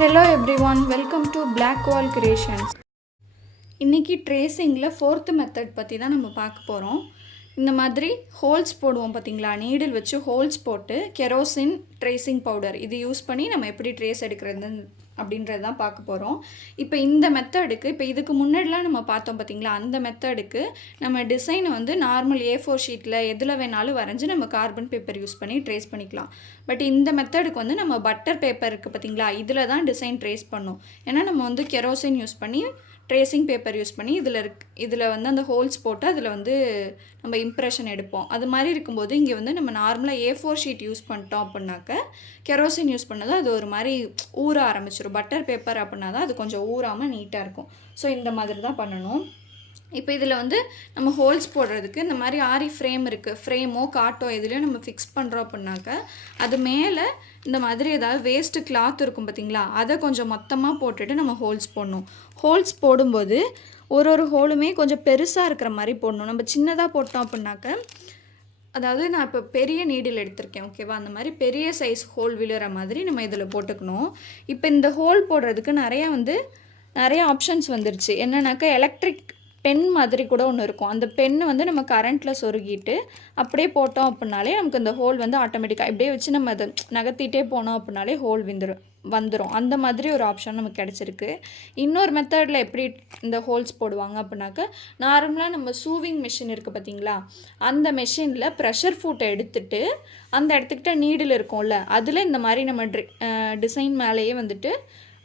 Hello everyone, welcome to Black Wall Creations. இன்றைக்கி ட்ரேசிங்கில் 4th method பற்றி தான் நம்ம பார்க்க போகிறோம். இந்த மாதிரி ஹோல்ஸ் போடுவோம் பார்த்தீங்களா, நீடில் வச்சு ஹோல்ஸ் போட்டு கெரோசின் ட்ரேசிங் பவுடர் இது யூஸ் பண்ணி நம்ம எப்படி ட்ரேஸ் எடுக்கிறது அப்படின்றது தான் பார்க்க போகிறோம். இப்போ இந்த மெத்தடுக்கு, இப்போ இதுக்கு முன்னாடிலாம் நம்ம பார்த்தோம் பார்த்தீங்களா, அந்த மெத்தடுக்கு நம்ம டிசைனை வந்து நார்மல் A4 ஷீட்டில் எதில் வேணாலும் வரைஞ்சி நம்ம கார்பன் பேப்பர் யூஸ் பண்ணி ட்ரேஸ் பண்ணிக்கலாம். பட் இந்த மெத்தடுக்கு வந்து நம்ம பட்டர் பேப்பர் இருக்குது பார்த்தீங்களா, இதில் தான் டிசைன் ட்ரேஸ் பண்ணோம். ஏன்னா நம்ம வந்து கெரோசின் யூஸ் பண்ணி ட்ரேசிங் பேப்பர் யூஸ் பண்ணி இதில் வந்து அந்த ஹோல்ஸ் போட்டு அதில் வந்து நம்ம இம்ப்ரெஷன் எடுப்போம். அது மாதிரி இருக்கும்போது இங்கே வந்து நம்ம நார்மலாக A4 ஷீட் யூஸ் பண்ணிட்டோம் அப்படின்னாக்க கெரோசின் யூஸ் பண்ணது அது ஒரு மாதிரி ஊற ஆரம்பிச்சிடும். பட்டர் பேப்பர் அப்படின்னா தான் அது கொஞ்சம் ஊறாமல் நீட்டாக இருக்கும். ஸோ இந்த மாதிரி தான் பண்ணணும். இப்போ இதில் வந்து நம்ம ஹோல்ஸ் போடுறதுக்கு இந்த மாதிரி ஆரி ஃப்ரேம் இருக்குது, ஃப்ரேமோ காட்டோ எதுலேயும் நம்ம ஃபிக்ஸ் பண்ணுறோம் அப்படின்னாக்க அது மேலே இந்த மாதிரி ஏதாவது வேஸ்ட்டு கிளாத் இருக்கும் பார்த்திங்களா, அதை கொஞ்சம் மொத்தமாக போட்டுட்டு நம்ம ஹோல்ஸ் போடணும். ஹோல்ஸ் போடும்போது ஒரு ஹோலுமே கொஞ்சம் பெருசாக இருக்கிற மாதிரி போடணும். நம்ம சின்னதாக போட்டோம் அப்படின்னாக்க, அதாவது நான் இப்போ பெரிய நீடில் எடுத்திருக்கேன் ஓகேவா, அந்த மாதிரி பெரிய சைஸ் ஹோல் விழுற மாதிரி நம்ம இதில் போட்டுக்கணும். இப்போ இந்த ஹோல் போடுறதுக்கு நிறைய ஆப்ஷன்ஸ் வந்துருச்சு. என்னன்னாக்கா எலக்ட்ரிக் பென் மாதிரி கூட ஒன்று இருக்கும். அந்த பென்னு வந்து நம்ம கரண்ட்டில் சொருகிட்டு அப்படியே போட்டோம் அப்படின்னாலே நமக்கு இந்த ஹோல் வந்து ஆட்டோமேட்டிக்காக இப்படியே வச்சு நம்ம அதை நகர்த்திட்டே போனோம் அப்படின்னாலே ஹோல் வந்துடும். அந்த மாதிரி ஒரு ஆப்ஷன் நமக்கு கிடச்சிருக்கு. இன்னொரு மெத்தடில் எப்படி இந்த ஹோல்ஸ் போடுவாங்க அப்படின்னாக்க, நார்மலாக நம்ம சூவிங் மிஷின் இருக்குது பார்த்திங்களா, அந்த மிஷினில் ப்ரெஷர் ஃபுட்டை எடுத்துட்டு அந்த இடத்துக்கிட்ட நீடில் இருக்கும்ல, அதில் இந்த மாதிரி நம்ம டிசைன் மேலேயே வந்துட்டு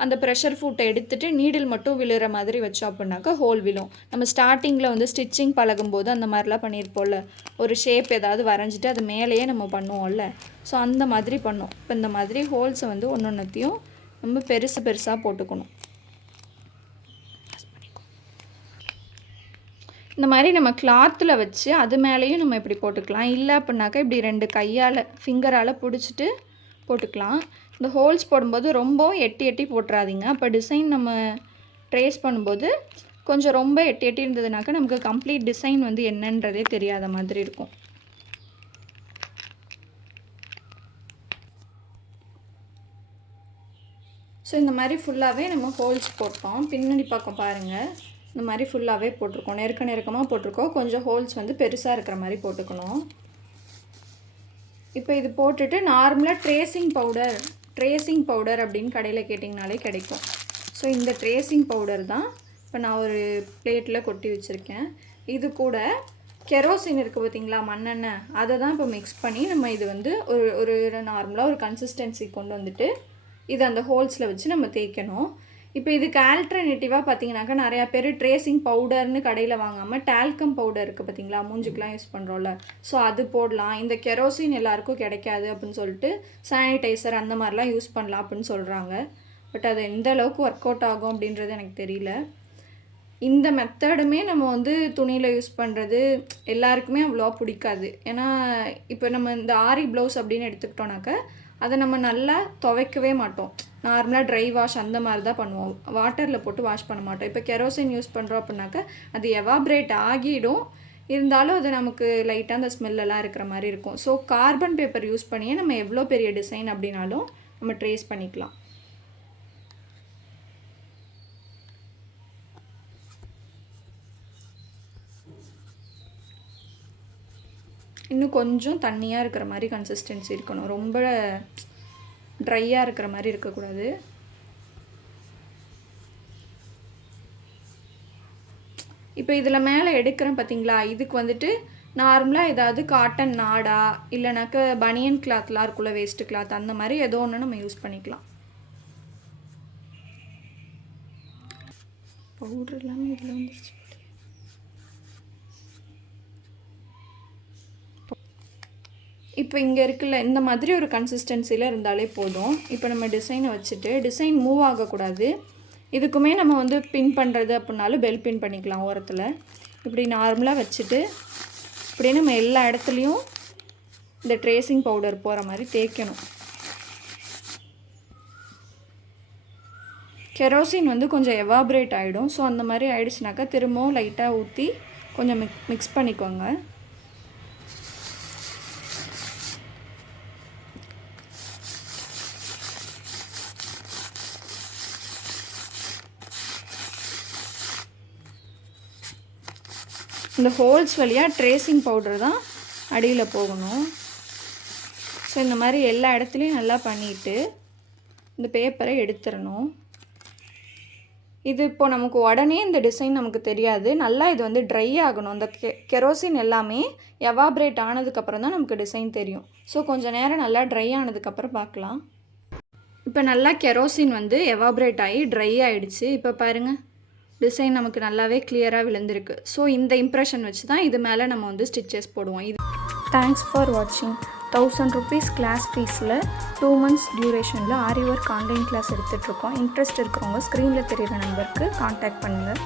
அந்த ப்ரெஷர் ஃபுட்டை எடுத்துகிட்டு நீடில் மட்டும் விழுற மாதிரி வச்சோம் அப்படின்னாக்கா ஹோல் விழும். நம்ம ஸ்டார்டிங்கில் வந்து ஸ்டிச்சிங் பழகும்போது அந்த மாதிரிலாம் பண்ணியிருப்போம்ல, ஒரு ஷேப் ஏதாவது வரைஞ்சிட்டு அது மேலேயே நம்ம பண்ணுவோம்ல, ஸோ அந்த மாதிரி பண்ணோம். இப்போ இந்த மாதிரி ஹோல்ஸை வந்து ஒன்றொன்றுத்தையும் நம்ம பெருசாக போட்டுக்கணும். இந்த மாதிரி நம்ம கிளாத்தில் வச்சு அது மேலேயும் நம்ம இப்படி போட்டுக்கலாம். இல்லை அப்படின்னாக்கா இப்படி 2 ஃபிங்கரால் பிடிச்சிட்டு போட்டுக்கலாம். இந்த ஹோல்ஸ் போடும்போது ரொம்ப எட்டி போட்டுறாதீங்க. அப்போ டிசைன் நம்ம ட்ரேஸ் பண்ணும்போது கொஞ்சம் ரொம்ப எட்டி இருந்ததுனாக்கா நமக்கு கம்ப்ளீட் டிசைன் வந்து என்னன்றதே தெரியாத மாதிரி இருக்கும். ஸோ இந்த மாதிரி ஃபுல்லாகவே நம்ம ஹோல்ஸ் போட்டோம். பின்னாடி பக்கம் பாருங்கள், இந்த மாதிரி ஃபுல்லாகவே போட்டிருக்கோம். நெருக்கமாக போட்டிருக்கோம். கொஞ்சம் ஹோல்ஸ் வந்து பெருசாக இருக்கிற மாதிரி போட்டுக்கணும். இப்போ இது போட்டுட்டு நார்மலாக ட்ரேசிங் பவுடர் அப்படின்னு கடையில் கேட்டிங்கனாலே கிடைக்கும். ஸோ இந்த ட்ரேசிங் பவுடர் தான் இப்போ நான் ஒரு பிளேட்டில் கொட்டி வச்சுருக்கேன். இது கூட கெரோசின் இருக்குது பார்த்திங்களா, மண்ணெண்ணெய், அதை தான் இப்போ மிக்ஸ் பண்ணி நம்ம இது வந்து ஒரு நார்மலாக ஒரு கன்சிஸ்டன்சி கொண்டு வந்துட்டு இது அந்த ஹோல்ஸில் வச்சு நம்ம தேய்க்கணும். இப்போ இதுக்கு ஆல்டர்னேட்டிவாக பார்த்தீங்கன்னாக்கா நிறையா பேர் ட்ரேசிங் பவுடர்னு கடையில் வாங்காமல் டால்கம் பவுடர் இருக்குது பார்த்தீங்களா, மூஞ்சுக்கெலாம் யூஸ் பண்ணுறோம்ல, ஸோ அது போடலாம். இந்த கெரோசின் எல்லாருக்கும் கிடைக்காது அப்படின்னு சொல்லிட்டு சானிடைசர் அந்த மாதிரிலாம் யூஸ் பண்ணலாம் அப்படின்னு சொல்கிறாங்க. பட் அது எந்த அளவுக்கு ஒர்க் அவுட் ஆகும் அப்படின்றது எனக்கு தெரியல. இந்த மெத்தடுமே நம்ம வந்து துணியில் யூஸ் பண்ணுறது எல்லாருக்குமே அவ்வளோவா பிடிக்காது. ஏன்னா இப்போ நம்ம இந்த ஆரி ப்ளவுஸ் அப்படின்னு எடுத்துக்கிட்டோன்னாக்கா அதை நம்ம நல்லா துவைக்கவே மாட்டோம். நார்மலாக ட்ரை வாஷ் அந்த மாதிரி தான் பண்ணுவோம், வாட்டரில் போட்டு வாஷ் பண்ண மாட்டோம். இப்போ கெரோசின் யூஸ் பண்ணுறோம் அப்படின்னாக்கா அது எவாப்ரேட் ஆகிடும், இருந்தாலும் அது நமக்கு லைட்டாக அந்த ஸ்மெல்லெல்லாம் இருக்கிற மாதிரி இருக்கும். ஸோ கார்பன் பேப்பர் யூஸ் பண்ணியே நம்ம எவ்வளோ பெரிய டிசைன் அப்படின்னாலும் நம்ம ட்ரேஸ் பண்ணிக்கலாம். இன்னும் கொஞ்சம் தண்ணியாக இருக்கிற மாதிரி கன்சிஸ்டன்சி இருக்கணும், ரொம்ப ட்ரையாக இருக்கிற மாதிரி இருக்கக்கூடாது. இப்போ இதில் மேலே எடுக்கிறேன் பார்த்தீங்களா, இதுக்கு வந்துட்டு நார்மலாக ஏதாவது காட்டன் நாடா இல்லைனாக்கா பனியன் கிளாத்லாம் இருக்குள்ள, வேஸ்ட்டு கிளாத், அந்த மாதிரி ஏதோ ஒன்று நம்ம யூஸ் பண்ணிக்கலாம். பவுடர் எல்லாமே இதில் வந்துருச்சு. இப்போ இங்கே இருக்குல்ல, இந்த மாதிரி ஒரு கன்சிஸ்டன்சியில் இருந்தாலே போதும். இப்போ நம்ம டிசைனை வச்சுட்டு, டிசைன் மூவ் ஆகக்கூடாது. இதுக்குமே நம்ம வந்து பின் பண்ணுறது அப்படின்னாலும் பெல் பின் பண்ணிக்கலாம் ஓரத்தில். இப்படி நார்மலாக வச்சுட்டு இப்படியே நம்ம எல்லா இடத்துலையும் இந்த ட்ரேசிங் பவுடர் போகிற மாதிரி தேய்க்கணும். கெரோசின் வந்து கொஞ்சம் எவாப்ரேட் ஆகிடும். ஸோ அந்த மாதிரி ஆகிடுச்சுனாக்கா திரும்பவும் லைட்டாக ஊற்றி கொஞ்சம் மிக்ஸ் பண்ணிக்கோங்க. இந்த ஹோல்ஸ் வழியாக ட்ரேசிங் பவுடர் தான் அடியில் போகணும். ஸோ இந்த மாதிரி எல்லா இடத்துலையும் நல்லா பண்ணிவிட்டு இந்த பேப்பரை எடுத்துடணும். இது இப்போ நமக்கு உடனே இந்த டிசைன் நமக்கு தெரியாது. நல்லா இது வந்து ட்ரை ஆகணும். அந்த கெரோசின் எல்லாமே எவாப்ரேட் ஆனதுக்கப்புறம் தான் நமக்கு டிசைன் தெரியும். ஸோ கொஞ்சம் நேரம் நல்லா ட்ரை ஆனதுக்கப்புறம் பார்க்கலாம். இப்போ நல்லா கெரோசின் வந்து எவாப்ரேட் ஆகி ட்ரை ஆகிடுச்சு. இப்போ பாருங்கள், டிசைன் நமக்கு நல்லாவே கிளியராக விழுந்திருக்கு. ஸோ இந்த இம்ப்ரெஷன் வச்சு தான் இது மேலே நம்ம வந்து ஸ்டிச்சஸ் போடுவோம். இது தேங்க்ஸ் ஃபார் வாட்சிங். 1000 rupees கிளாஸ் ஃபீஸில் 2 months டியூரேஷனில் ஆரி ஒர்க் ஆன்லைன் கிளாஸ் எடுத்துகிட்ருக்கோம். இன்ட்ரெஸ்ட் இருக்கிறவங்க ஸ்க்ரீனில் தெரிகிற நம்பருக்கு காண்டாக்ட் பண்ணுங்கள்.